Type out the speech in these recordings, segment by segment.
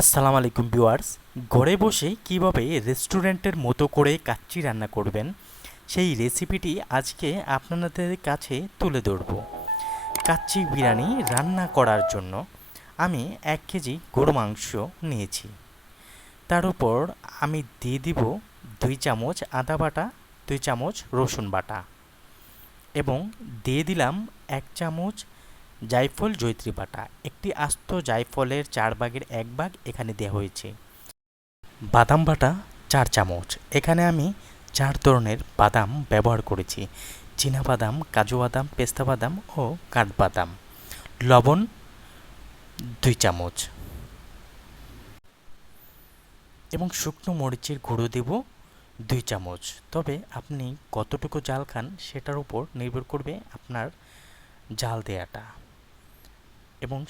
আসসালামু আলাইকুম ভিউয়ার্স। ঘরে বসে কিভাবে রেস্টুরেন্টের মতো করে কাচ্চি রান্না করবেন সেই রেসিপিটি আজকে আপনাদের কাছে তুলে ধরব। কাচ্চি বিরিয়ানি রান্না করার জন্য আমি 1 কেজি গরু মাংস নিয়েছি। তার উপর আমি দিয়ে দিব 2 চামচ আদা বাটা, 2 চামচ রসুন বাটা এবং দিয়ে দিলাম 1 চামচ জায়ফল জয়িত্রী বাটা। একটি আস্ত জায়ফলের 1/4 ভাগ এখানে দেওয়া হয়েছে। বাদাম বাটা 4 চামচ। এখানে আমি 4 ধরনের বাদাম ব্যবহার করেছি: বাদাম, কাজু বাদাম, পেস্তা বাদাম ও কাঠবাদাম। লবণ 2 চামচ এবং শুকনো মরিচের গুঁড়ো দেব 2 চামচ। তবে আপনি কতটুকু জাল খান সেটার উপর নির্ভর করবে আপনার জাল দেয়াটা। এবং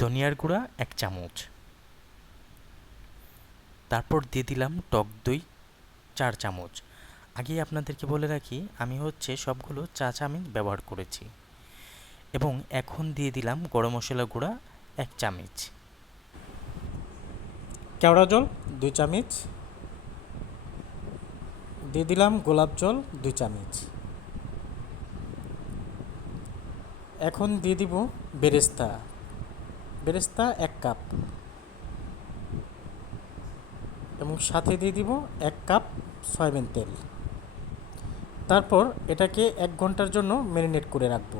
ধনিয়ার গুঁড়া 1 চামচ। তারপর দিয়ে দিলাম টক দই 4 চামচ। আগেই আপনাদেরকে বলে রাখি আমি সবগুলো চা চামচ ব্যবহার করেছি। এবং এখন দিয়ে দিলাম গরম মশলা গুঁড়া 1 চামচ। কেওড়া জল 2 চামচ, দিয়ে দিলাম গোলাপ জল 2 চামচ। এখন দিয়ে দিব বেরেস্তা, বেরেস্তা 1 কাপ এবং সাথে দিয়ে দিব 1 কাপ সয়াবিন তেল। তারপর এটাকে 1 ঘন্টার জন্য ম্যারিনেট করে রাখবো।